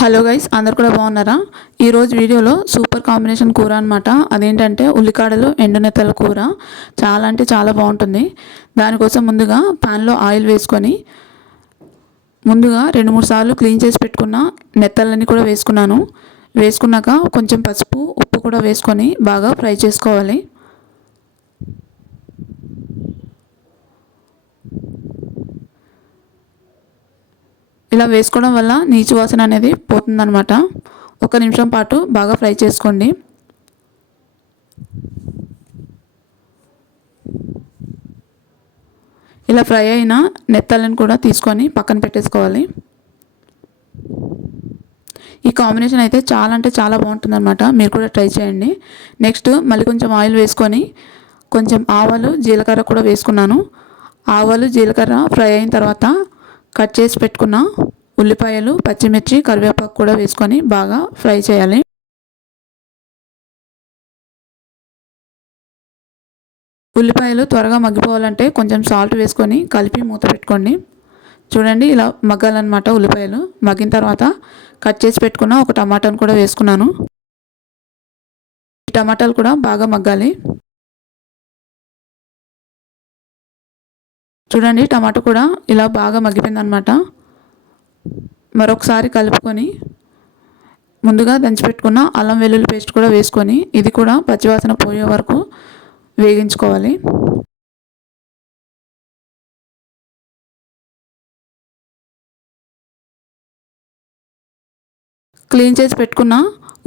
Hello guys అందరు కూడా బాగున్నారా? ఈరోజు వీడియోలో సూపర్ కాంబినేషన్ కూర అనమాట అదేంటంటే ఉల్లికాడలు ఎండునెత్తల కూర. చాలా అంటే చాలా బాగుంటుంది. దానికోసం ముందుగా పాన్లో ఆయిల్ వేసుకొని ముందుగా రెండు మూడు సార్లు క్లీన్ చేసి పెట్టుకున్న నెత్తలన్నీ కూడా వేసుకున్నాను. వేసుకున్నాక కొంచెం పసుపు ఉప్పు కూడా వేసుకొని బాగా ఫ్రై చేసుకోవాలి. ఇలా వేసుకోవడం వల్ల నీచు వాసన అనేది పోతుందనమాట ఒక నిమిషం పాటు బాగా ఫ్రై చేసుకోండి. ఇలా ఫ్రై అయిన నెత్తలను కూడా తీసుకొని పక్కన పెట్టేసుకోవాలి. ఈ కాంబినేషన్ అయితే చాలా అంటే చాలా బాగుంటుందన్నమాట. మీరు కూడా ట్రై చేయండి. నెక్స్ట్ మళ్ళీ కొంచెం ఆయిల్ వేసుకొని కొంచెం ఆవాలు జీలకర్ర కూడా వేసుకున్నాను. ఆవాలు జీలకర్ర ఫ్రై అయిన తర్వాత కట్ చేసి పెట్టుకున్న ఉల్లిపాయలు పచ్చిమిర్చి కరివేపాకు కూడా వేసుకొని బాగా ఫ్రై చేయాలి. ఉల్లిపాయలు త్వరగా మగ్గిపోవాలంటే కొంచెం సాల్ట్ వేసుకొని కలిపి మూత పెట్టుకోండి. చూడండి ఇలా మగ్గాలన్నమాట ఉల్లిపాయలు. మగ్గిన తర్వాత కట్ చేసి పెట్టుకున్న ఒక టమాటాను కూడా వేసుకున్నాను. ఈ టమాటాలు కూడా బాగా మగ్గాలి. చూడండి టమాటో కూడా ఇలా బాగా మగ్గిపోయింది అనమాట మరొకసారి కలుపుకొని ముందుగా దంచిపెట్టుకున్న అల్లం వెల్లుల్లి పేస్ట్ కూడా వేసుకొని ఇది కూడా పచ్చివాసన పోయే వరకు వేగించుకోవాలి. క్లీన్ చేసి పెట్టుకున్న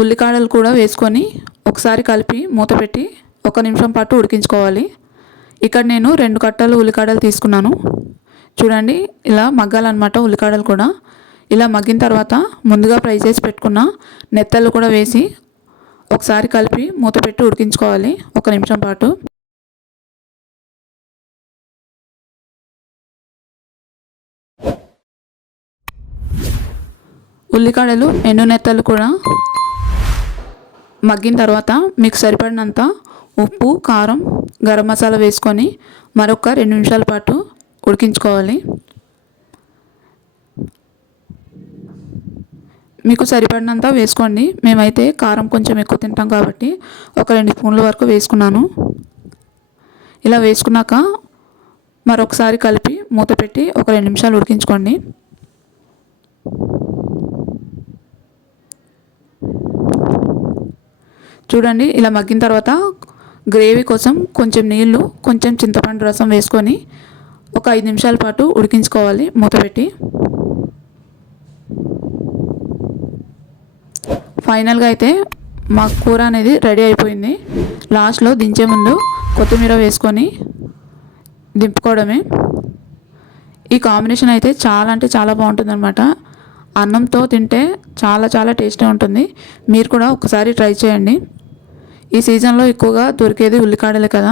ఉల్లికాడలు కూడా వేసుకొని ఒకసారి కలిపి మూత పెట్టి ఒక నిమిషం పాటు ఉడికించుకోవాలి. ఇక్కడ నేను రెండు కట్టలు ఉల్లికాడలు తీసుకున్నాను. చూడండి ఇలా మగ్గాలన్నమాట ఉల్లికాడలు కూడా. ఇలా మగ్గిన తర్వాత ముందుగా ఫ్రై చేసి పెట్టుకున్న నెత్తలు కూడా వేసి ఒకసారి కలిపి మూత పెట్టి ఉడికించుకోవాలి. ఒక నిమిషం పాటు. ఉల్లికాడలు ఎండు నెత్తలు కూడా మగ్గిన తర్వాత మీకు సరిపడినంత ఉప్పు కారం గరం మసాలా వేసుకొని మరొక రెండు నిమిషాల పాటు ఉడికించుకోవాలి. మీకు సరిపడినంత వేసుకోండి. మేమైతే కారం కొంచెం ఎక్కువ తింటాం కాబట్టి ఒక రెండు స్పూన్ల వరకు వేసుకున్నాను. ఇలా వేసుకున్నాక మరొకసారి కలిపి మూత పెట్టి ఒక రెండు నిమిషాలు ఉడికించుకోండి. చూడండి ఇలా మగ్గిన తర్వాత గ్రేవీ కోసం కొంచెం నీళ్ళు కొంచెం చింతపండు రసం వేసుకొని ఒక ఐదు నిమిషాల పాటు ఉడికించుకోవాలి మూత పెట్టి. ఫైనల్గా అయితే మా కూర అనేది రెడీ అయిపోయింది. లాస్ట్లో దించే ముందు కొత్తిమీర వేసుకొని దింపుకోవడమే. ఈ కాంబినేషన్ అయితే చాలా అంటే చాలా బాగుంటుంది అనమాట అన్నంతో తింటే చాలా చాలా టేస్టీ ఉంటుంది. మీరు కూడా ఒకసారి ట్రై చేయండి. ఈ సీజన్లో ఎక్కువగా దొరికేది ఉల్లికాడలే కదా?